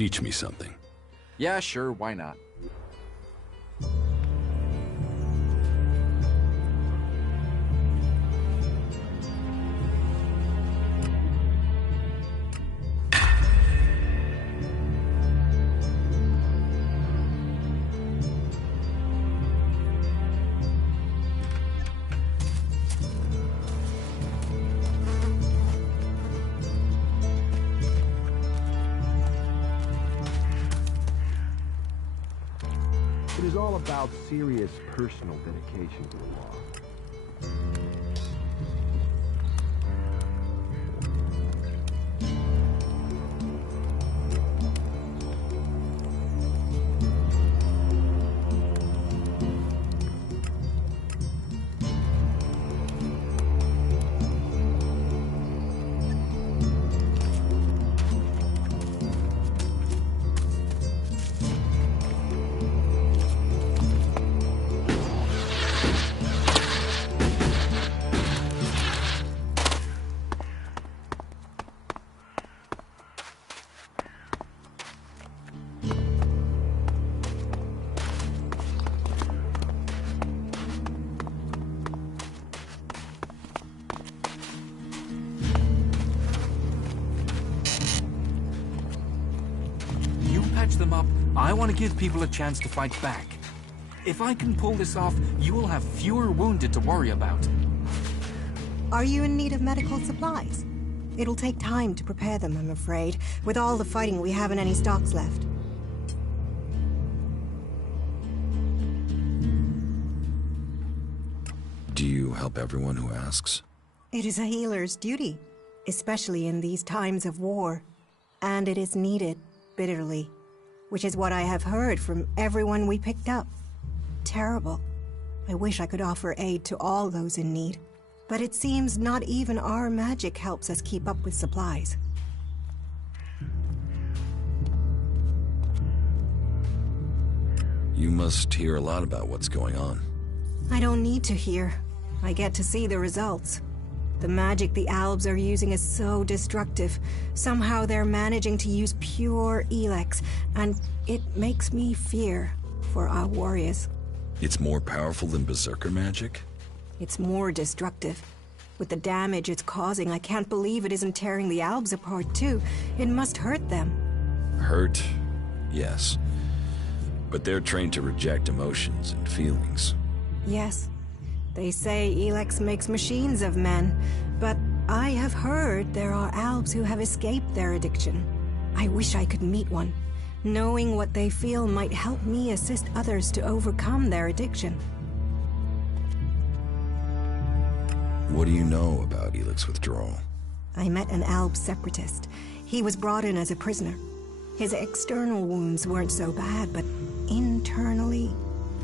Teach me something. Yeah, sure, why not? It is all about serious personal dedication to the law. Them up, I want to give people a chance to fight back. If I can pull this off, you will have fewer wounded to worry about. Are you in need of medical supplies? It'll take time to prepare them, I'm afraid. With all the fighting, we haven't any stocks left. Do you help everyone who asks? It is a healer's duty, especially in these times of war. And it is needed bitterly. Which is what I have heard from everyone we picked up. Terrible. I wish I could offer aid to all those in need. But it seems not even our magic helps us keep up with supplies. You must hear a lot about what's going on. I don't need to hear. I get to see the results. The magic the Albs are using is so destructive. Somehow they're managing to use pure ELEX, and it makes me fear for our warriors. It's more powerful than Berserker magic? It's more destructive. With the damage it's causing, I can't believe it isn't tearing the Albs apart too. It must hurt them. Hurt? Yes. But they're trained to reject emotions and feelings. Yes. They say ELEX makes machines of men, but I have heard there are Albs who have escaped their addiction. I wish I could meet one. Knowing what they feel might help me assist others to overcome their addiction. What do you know about ELEX withdrawal? I met an Alb separatist. He was brought in as a prisoner. His external wounds weren't so bad, but internally,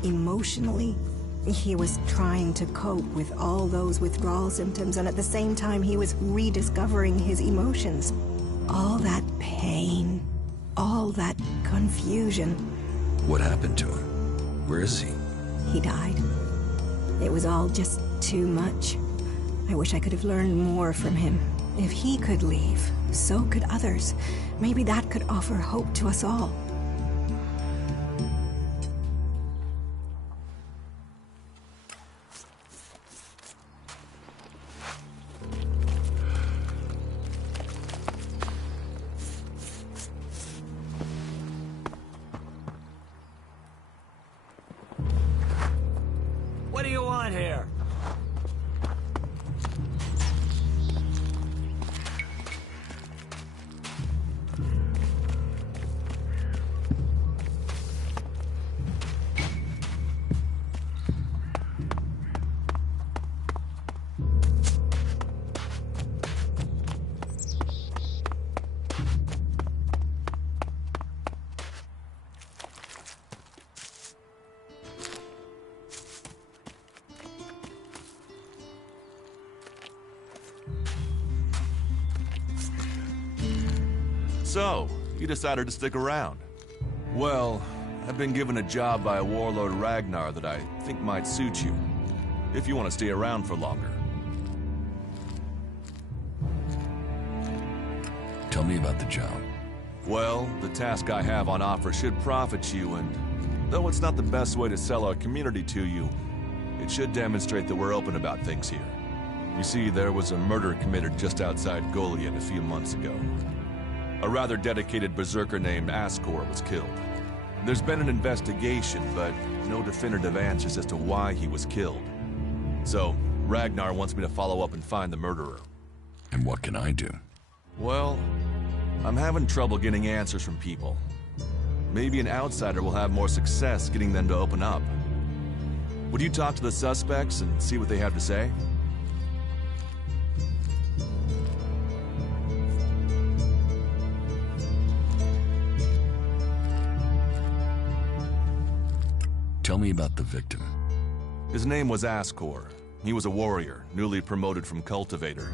emotionally, he was trying to cope with all those withdrawal symptoms, and at the same time he was rediscovering his emotions. All that pain, all that confusion. What happened to him? Where is he? He died. It was all just too much. I wish I could have learned more from him. If he could leave, so could others. Maybe that could offer hope to us all. What do you want here? So, you decided to stick around. Well, I've been given a job by a warlord Ragnar that I think might suit you, if you want to stay around for longer. Tell me about the job. Well, the task I have on offer should profit you, and though it's not the best way to sell our community to you, it should demonstrate that we're open about things here. You see, there was a murder committed just outside Goliath a few months ago. A rather dedicated berserker named Ascor was killed. There's been an investigation, but no definitive answers as to why he was killed. So, Ragnar wants me to follow up and find the murderer. And what can I do? Well, I'm having trouble getting answers from people. Maybe an outsider will have more success getting them to open up. Would you talk to the suspects and see what they have to say? Tell me about the victim. His name was Ascor. He was a warrior, newly promoted from cultivator.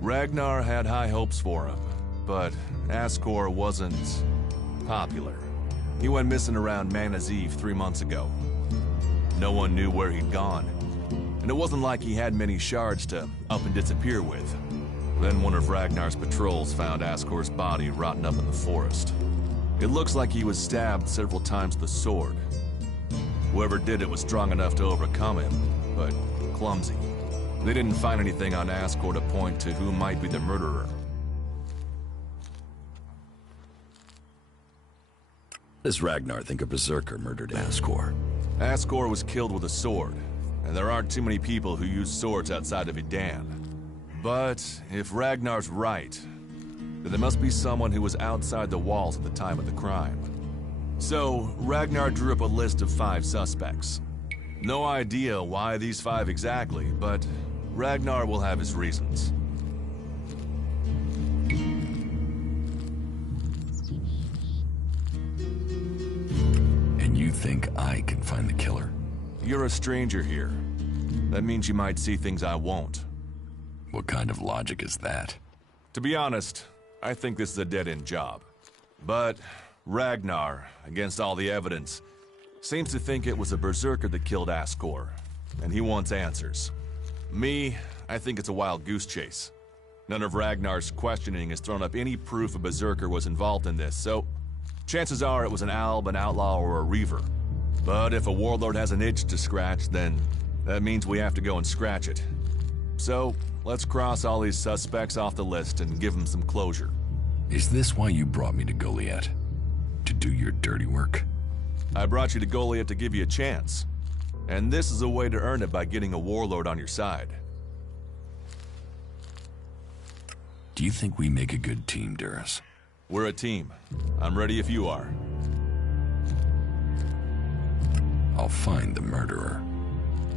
Ragnar had high hopes for him, but Ascor wasn't popular. He went missing around Mana's Eve 3 months ago. No one knew where he'd gone, and it wasn't like he had many shards to up and disappear with. Then one of Ragnar's patrols found Ascor's body rotten up in the forest. It looks like he was stabbed several times with a sword. Whoever did it was strong enough to overcome him, but clumsy. They didn't find anything on Ascor to point to who might be the murderer. Does Ragnar think a berserker murdered Ascor? Ascor was killed with a sword, and there aren't too many people who use swords outside of Idan. But if Ragnar's right, then there must be someone who was outside the walls at the time of the crime. So, Ragnar drew up a list of 5 suspects. No idea why these 5 exactly, but Ragnar will have his reasons. And you think I can find the killer? You're a stranger here. That means you might see things I won't. What kind of logic is that? To be honest, I think this is a dead-end job. But Ragnar, against all the evidence, seems to think it was a berserker that killed Ascor, and he wants answers. Me, I think it's a wild goose chase. None of Ragnar's questioning has thrown up any proof a berserker was involved in this, so chances are it was an alb, an outlaw, or a reaver. But if a warlord has an itch to scratch, then that means we have to go and scratch it. So, let's cross all these suspects off the list and give them some closure. Is this why you brought me to Goliath? To do your dirty work? I brought you to Goliath to give you a chance. And this is a way to earn it by getting a warlord on your side. Do you think we make a good team, Duras? We're a team. I'm ready if you are. I'll find the murderer.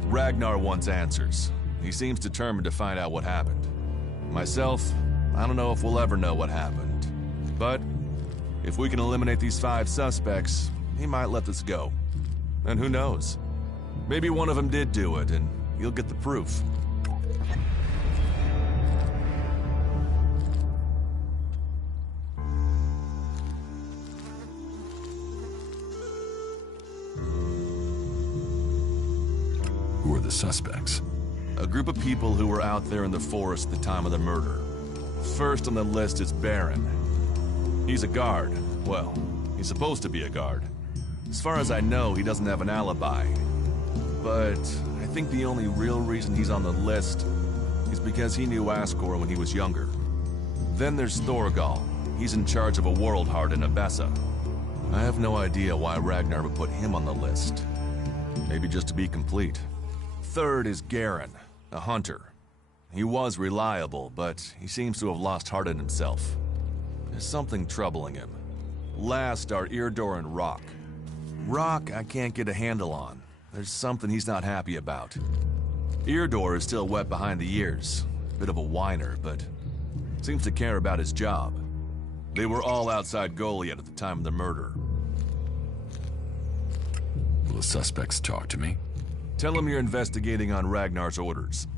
Ragnar wants answers. He seems determined to find out what happened. Myself, I don't know if we'll ever know what happened. But if we can eliminate these 5 suspects, he might let this go. And who knows? Maybe one of them did do it, and you'll get the proof. Who are the suspects? A group of people who were out there in the forest at the time of the murder. First on the list is Baron. He's a guard. Well, he's supposed to be a guard. As far as I know, he doesn't have an alibi. But I think the only real reason he's on the list is because he knew Ascor when he was younger. Then there's Thorgal. He's in charge of a world heart in Abessa. I have no idea why Ragnar would put him on the list. Maybe just to be complete. Third is Garen, a hunter. He was reliable, but he seems to have lost heart in himself. There's something troubling him. Last are Eardor and Rock. Rock I can't get a handle on. There's something he's not happy about. Eardor is still wet behind the ears. Bit of a whiner, but seems to care about his job. They were all outside Goliath at the time of the murder. Will the suspects talk to me? Tell them you're investigating on Ragnar's orders.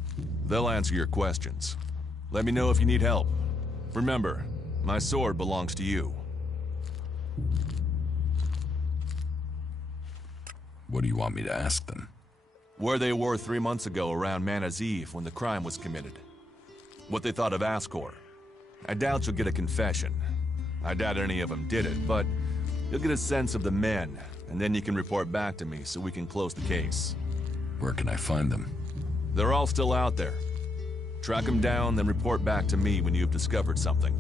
They'll answer your questions. Let me know if you need help. Remember, my sword belongs to you. What do you want me to ask them? Where they were 3 months ago around Mana's Eve when the crime was committed. What they thought of Ascor. I doubt you'll get a confession. I doubt any of them did it, but you'll get a sense of the men, and then you can report back to me so we can close the case. Where can I find them? They're all still out there. Track them down, then report back to me when you've discovered something.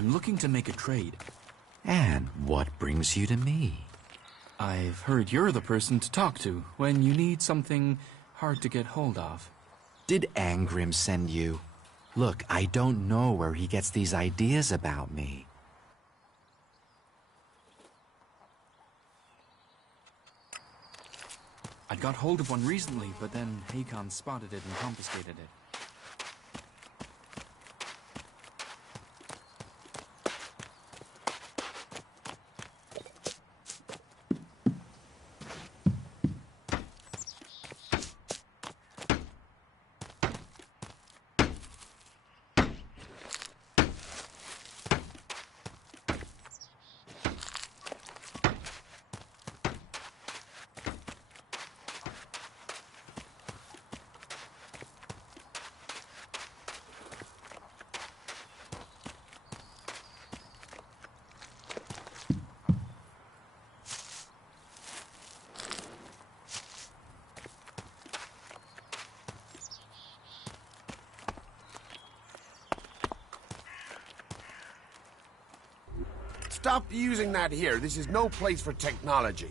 I'm looking to make a trade. And what brings you to me? I've heard you're the person to talk to when you need something hard to get hold of. Did Angrim send you? Look, I don't know where he gets these ideas about me. I got hold of one recently, but then Hakon spotted it and confiscated it. stop using that here. This is no place for technology.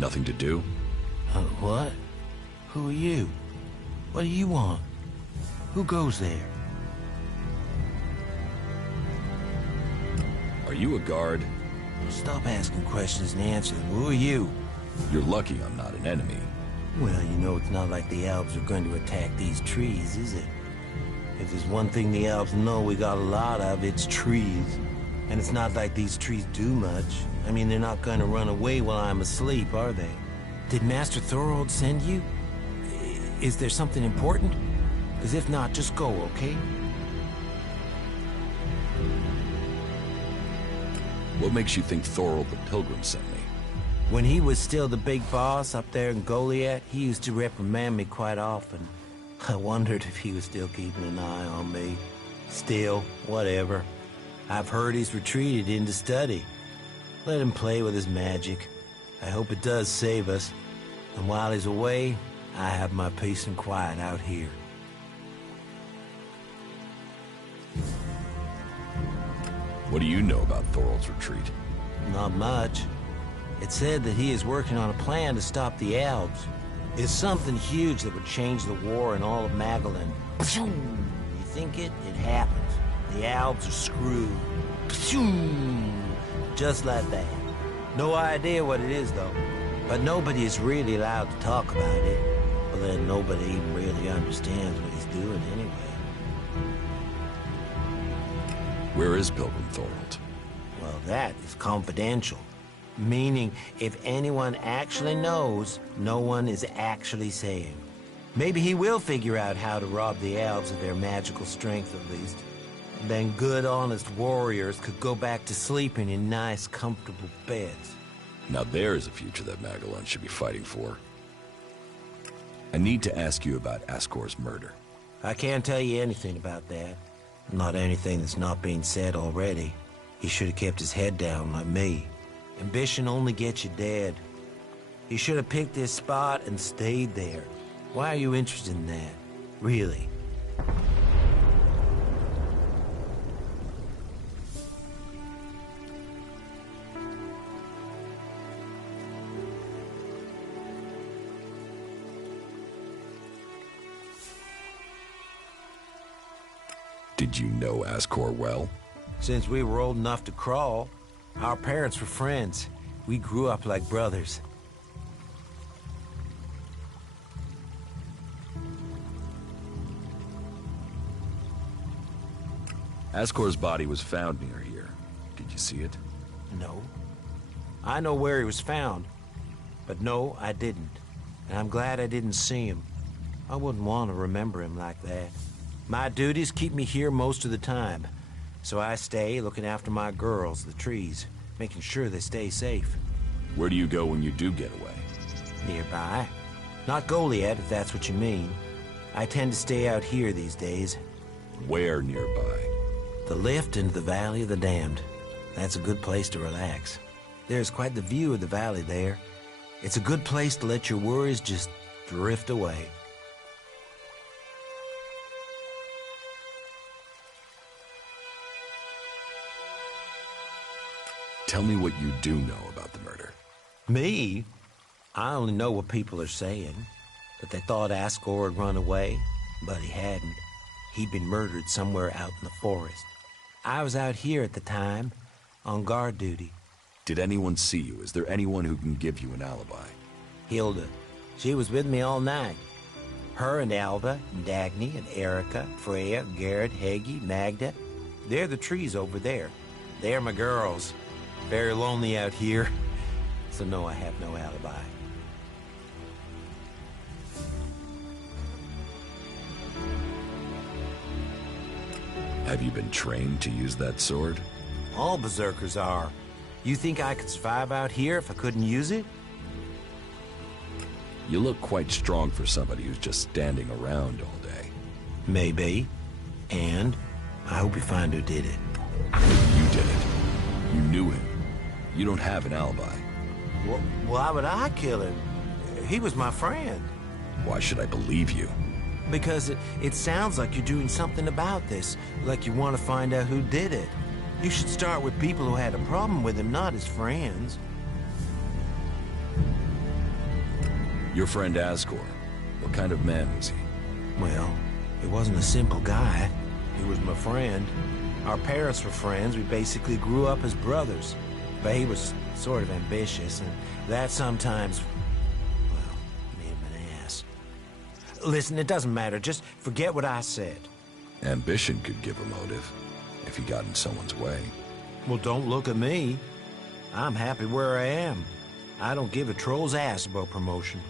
Nothing to do? What? Who are you? What do you want? Who goes there? Are you a guard? Stop asking questions and answer them. Who are you? You're lucky I'm not an enemy. Well, you know, it's not like the Alps are going to attack these trees, is it? If there's one thing the Alps know we got a lot of, it's trees. And it's not like these trees do much. I mean, they're not going to run away while I'm asleep, are they? Did Master Thorold send you? Is there something important? Because if not, just go, okay? What makes you think Thorold the Pilgrim sent me? When he was still the big boss up there in Goliath, he used to reprimand me quite often. I wondered if he was still keeping an eye on me. Still, whatever. I've heard he's retreated into study. Let him play with his magic. I hope it does save us. And while he's away, I have my peace and quiet out here. What do you know about Thorold's retreat? Not much. It said that he is working on a plan to stop the Alps. It's something huge that would change the war in all of Magellan. You think it? It happens. The Alps are screwed. Just like that. No idea what it is, though. But nobody is really allowed to talk about it. Well, then nobody even really understands what he's doing anyway. Where is Pilgrim Thorold? Well, that is confidential. Meaning, if anyone actually knows, no one is actually saying. Maybe he will figure out how to rob the elves of their magical strength, at least. Then good, honest warriors could go back to sleeping in nice, comfortable beds. Now there's a future that Magellan should be fighting for. I need to ask you about Ascor's murder. I can't tell you anything about that. Not anything that's not being said already. He should have kept his head down like me. Ambition only gets you dead. He should have picked this spot and stayed there. Why are you interested in that? Really? Did you know Ascor well? Since we were old enough to crawl, our parents were friends. We grew up like brothers. Ascor's body was found near here. Did you see it? No. I know where he was found, but no, I didn't. And I'm glad I didn't see him. I wouldn't want to remember him like that. My duties keep me here most of the time, so I stay looking after my girls, the trees, making sure they stay safe. Where do you go when you do get away? Nearby. Not Goliath, if that's what you mean. I tend to stay out here these days. Where nearby? The lift into the Valley of the Damned. That's a good place to relax. There's quite the view of the valley there. It's a good place to let your worries just drift away. Tell me what you do know about the murder. Me? I only know what people are saying. That they thought Ascor had run away, but he hadn't. He'd been murdered somewhere out in the forest. I was out here at the time, on guard duty. Did anyone see you? Is there anyone who can give you an alibi? Hilda. She was with me all night. Her and Alva, and Dagny, and Erica, Freya, Garrett, Heggie, Magda. They're the trees over there. They're my girls. Very lonely out here. So no, I have no alibi. Have you been trained to use that sword? All berserkers are. You think I could survive out here if I couldn't use it? You look quite strong for somebody who's just standing around all day. Maybe. And I hope you find who did it. You did it. You knew him. You don't have an alibi. Well, why would I kill him? He was my friend. Why should I believe you? Because it sounds like you're doing something about this. Like you want to find out who did it. You should start with people who had a problem with him, not his friends. Your friend Asgore, what kind of man was he? Well, he wasn't a simple guy. He was my friend. Our parents were friends. We basically grew up as brothers. But he was sort of ambitious, and that sometimes, well, made him an ass. Listen, it doesn't matter. Just forget what I said. Ambition could give a motive, if he got in someone's way. Well, don't look at me. I'm happy where I am. I don't give a troll's ass about promotion.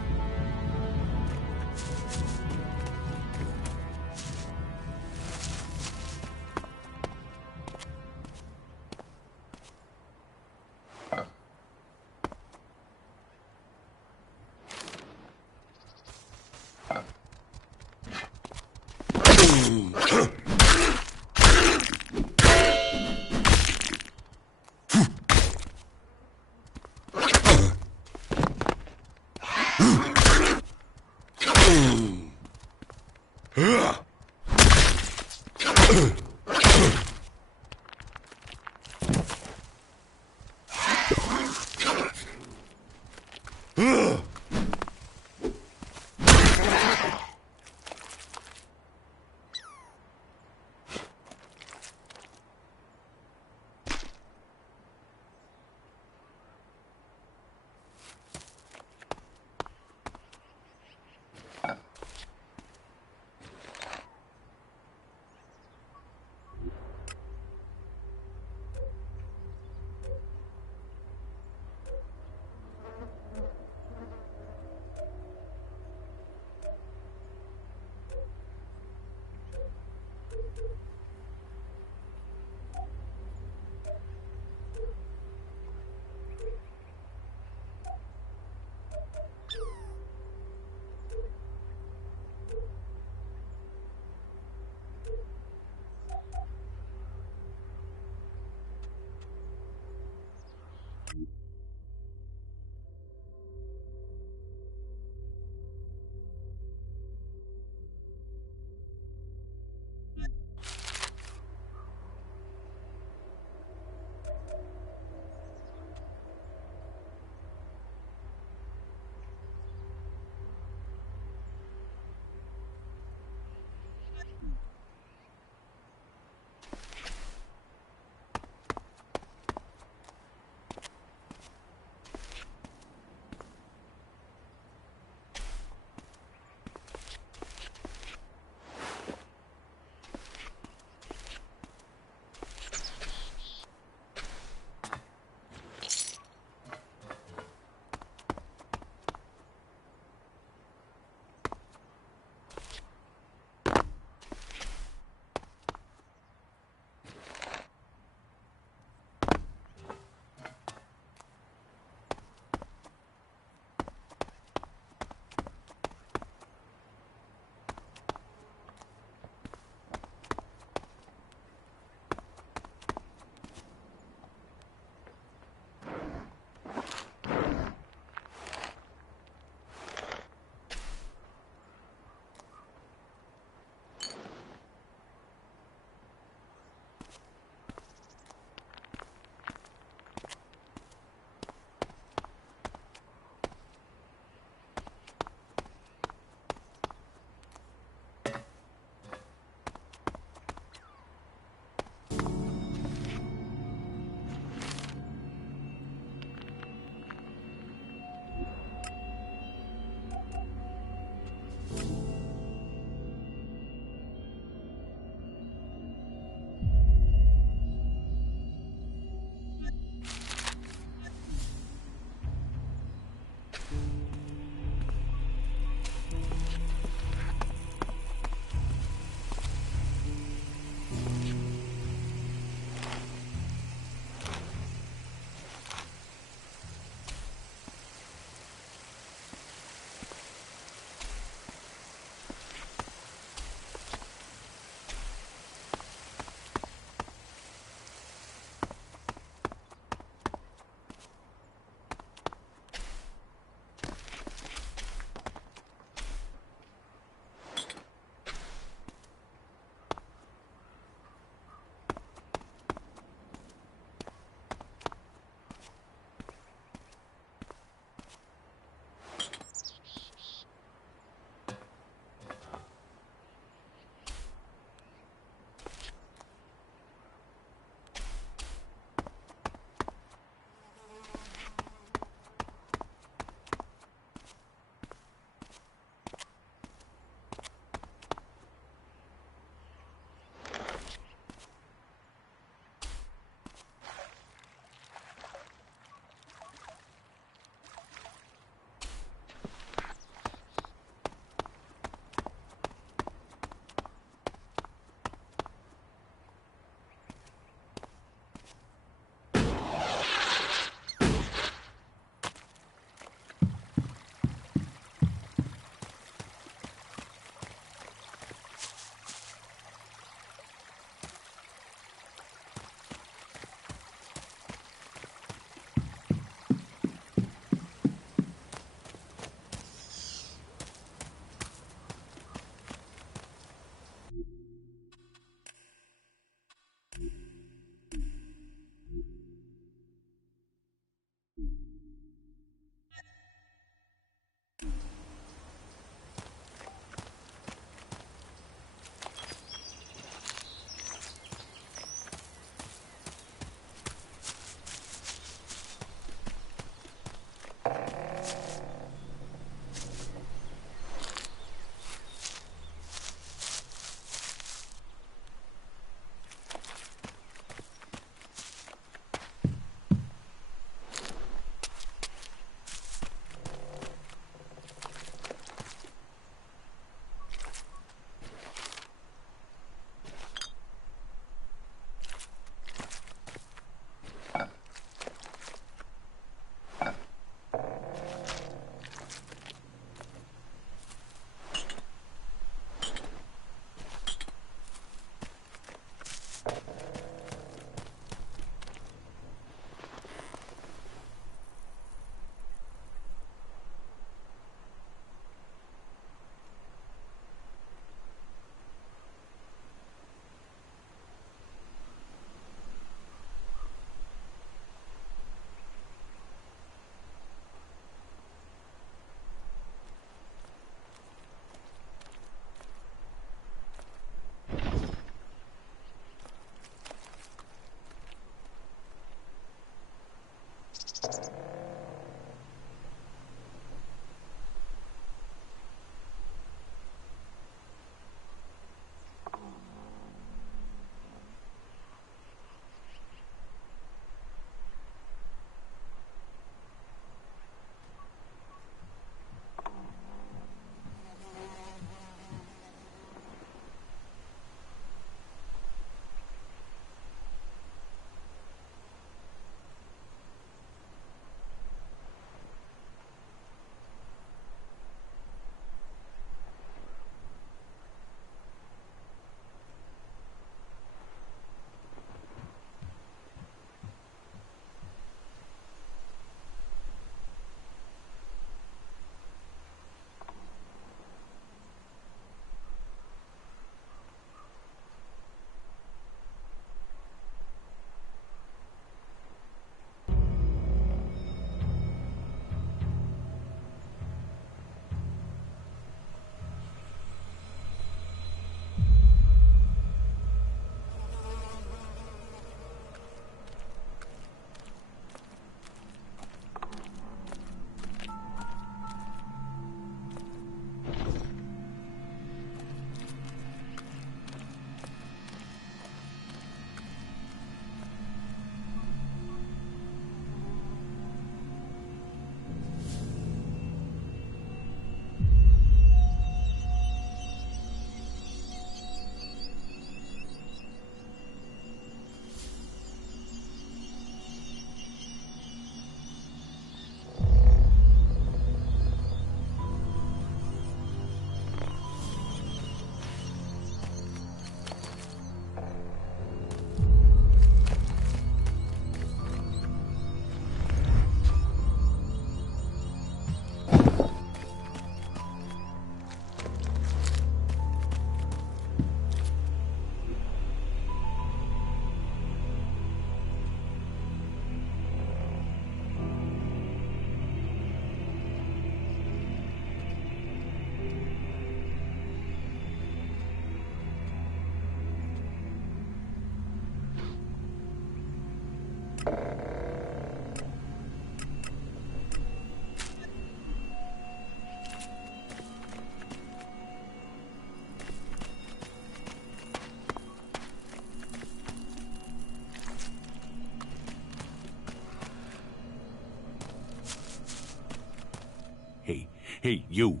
Hey, you.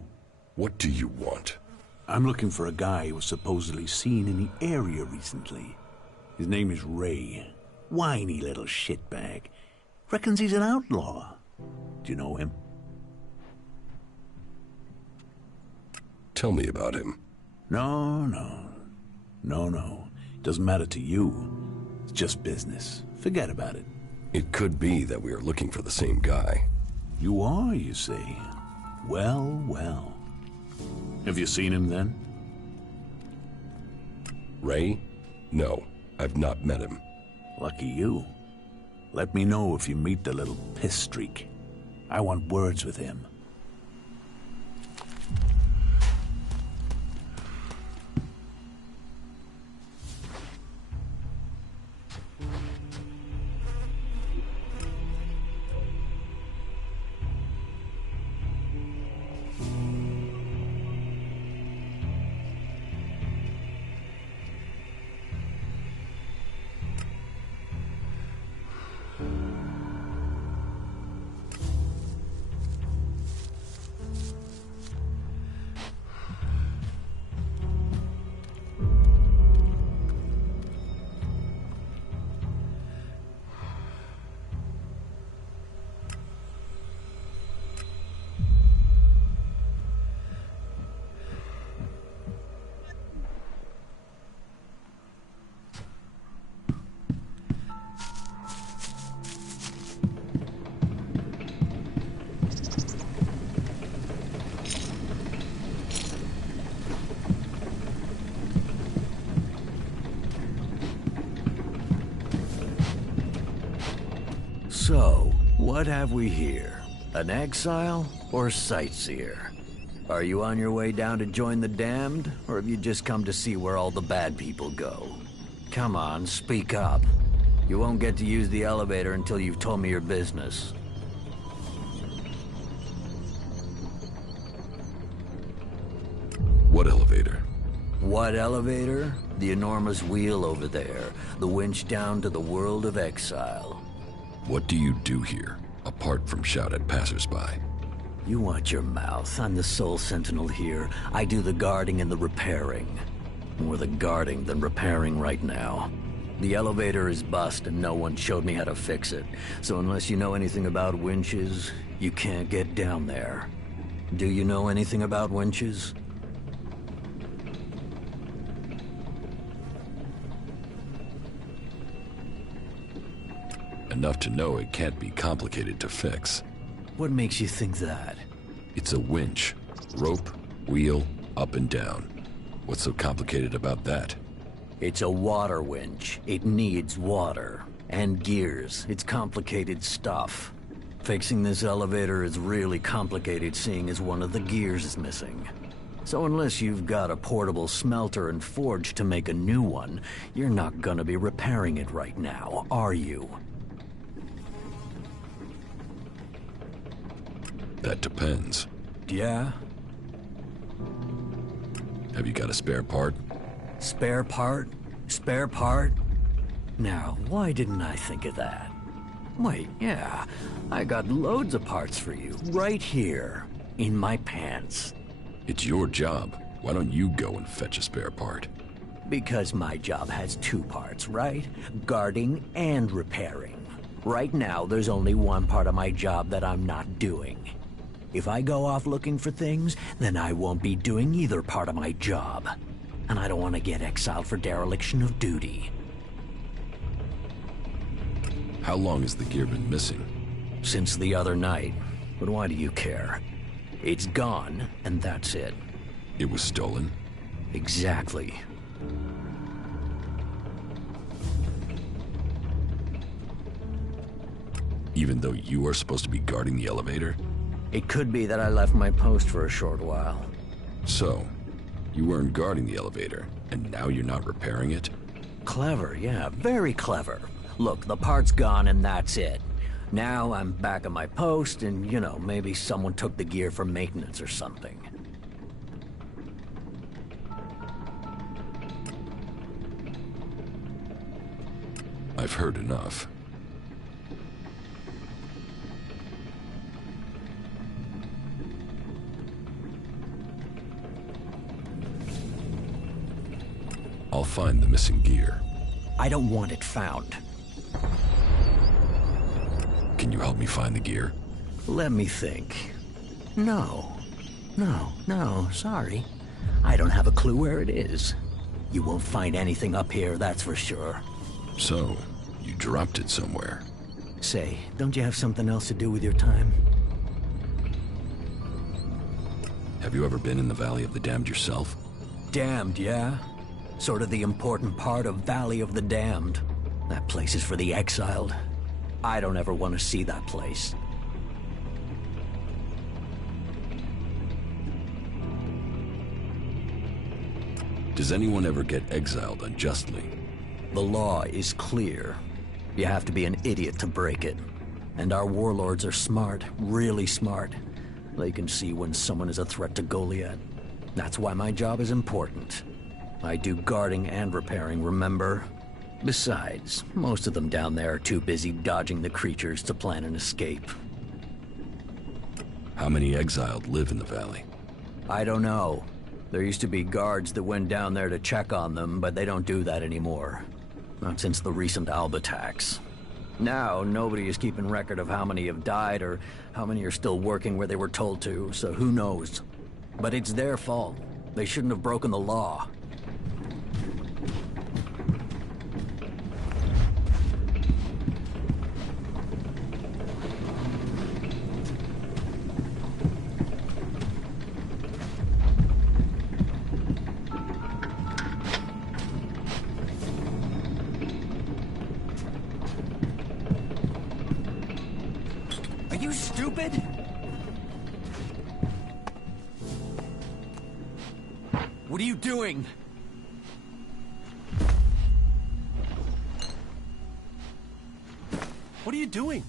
What do you want? I'm looking for a guy who was supposedly seen in the area recently. His name is Ray. Whiny little shitbag. Reckons he's an outlaw. Do you know him? Tell me about him. No. Doesn't matter to you. It's just business. Forget about it. It could be that we are looking for the same guy. You are, you see. Well. Have you seen him then? Ray? No, I've not met him. Lucky you. Let me know if you meet the little piss streak. I want words with him. So, what have we here? An exile or sightseer? Are you on your way down to join the damned, or have you just come to see where all the bad people go? Come on, speak up. You won't get to use the elevator until you've told me your business. What elevator? What elevator? The enormous wheel over there. The winch down to the world of exile. What do you do here, apart from shout at passersby? You watch your mouth. I'm the sole sentinel here. I do the guarding and the repairing. More the guarding than repairing right now. The elevator is bust and no one showed me how to fix it. So unless you know anything about winches, you can't get down there. Do you know anything about winches? Enough to know it can't be complicated to fix. What makes you think that? It's a winch. Rope, wheel, up and down. What's so complicated about that? It's a water winch. It needs water. And gears. It's complicated stuff. Fixing this elevator is really complicated, seeing as one of the gears is missing. So unless you've got a portable smelter and forge to make a new one, you're not gonna be repairing it right now, are you? That depends. Yeah? Have you got a spare part? Spare part? Spare part? Now, why didn't I think of that? Wait, yeah. I got loads of parts for you, right here, in my pants. It's your job. Why don't you go and fetch a spare part? Because my job has two parts, right? Guarding and repairing. Right now, there's only one part of my job that I'm not doing. If I go off looking for things, then I won't be doing either part of my job. And I don't want to get exiled for dereliction of duty. How long has the gear been missing? Since the other night. But why do you care? It's gone, and that's it. It was stolen? Exactly. Even though you are supposed to be guarding the elevator? It could be that I left my post for a short while. So, you weren't guarding the elevator, and now you're not repairing it? Clever, yeah, very clever. Look, the part's gone and that's it. Now I'm back at my post and, you know, maybe someone took the gear for maintenance or something. I've heard enough. I'll find the missing gear. I don't want it found. Can you help me find the gear? Let me think. No, sorry. I don't have a clue where it is. You won't find anything up here, that's for sure. So, you dropped it somewhere. Say, don't you have something else to do with your time? Have you ever been in the Valley of the Damned yourself? Damned, yeah? Sort of the important part of Valley of the Damned. That place is for the exiled. I don't ever want to see that place. Does anyone ever get exiled unjustly? The law is clear. You have to be an idiot to break it. And our warlords are smart, really smart. They can see when someone is a threat to Goliath. That's why my job is important. I do guarding and repairing, remember? Besides, most of them down there are too busy dodging the creatures to plan an escape. How many exiled live in the valley? I don't know. There used to be guards that went down there to check on them, but they don't do that anymore. Not since the recent Alb attacks. Now, nobody is keeping record of how many have died or how many are still working where they were told to, so who knows? But it's their fault. They shouldn't have broken the law. Are you stupid? What are you doing? What are you doing?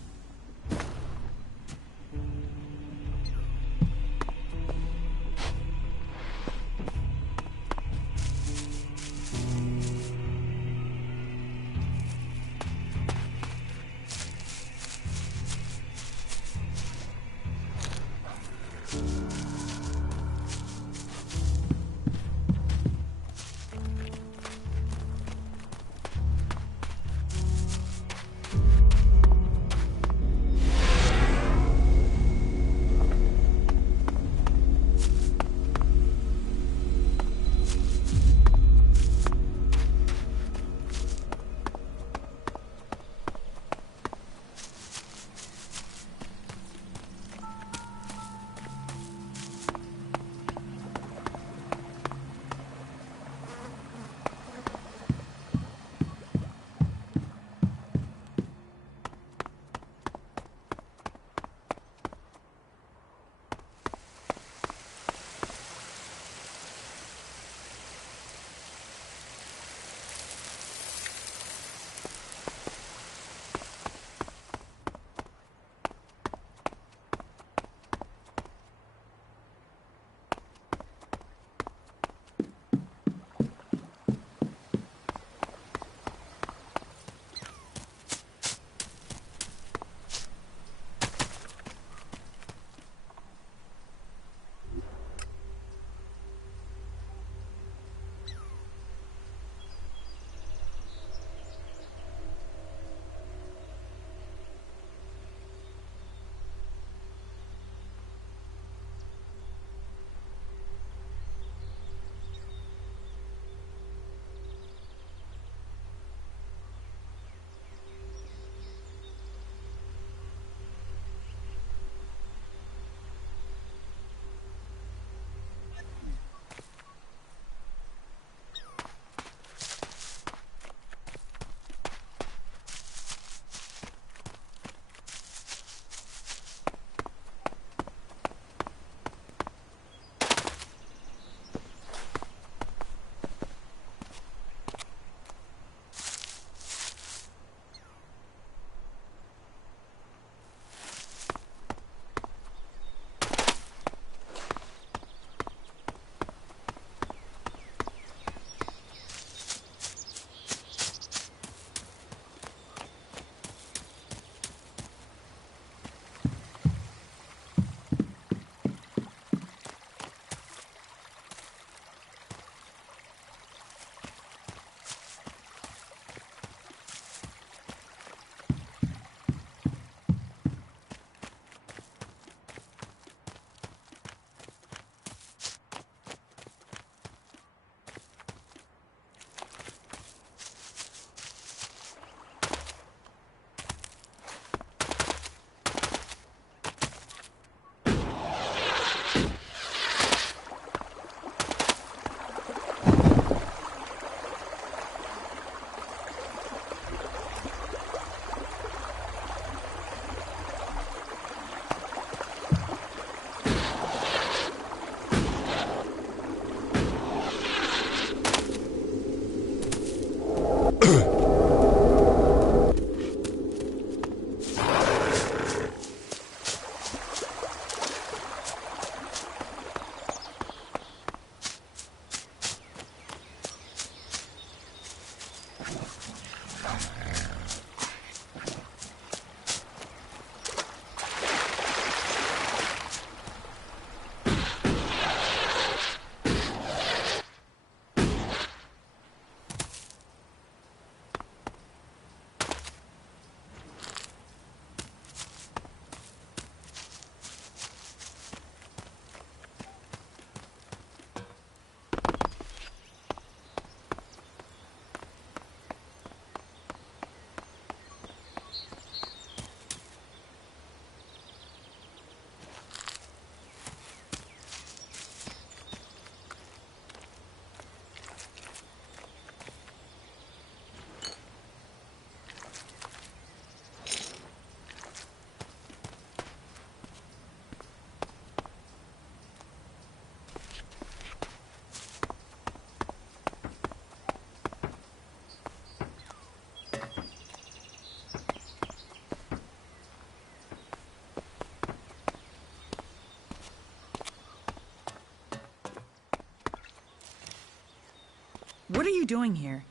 What are you doing here?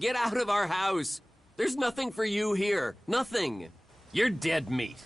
Get out of our house! There's nothing for you here. Nothing. You're dead meat.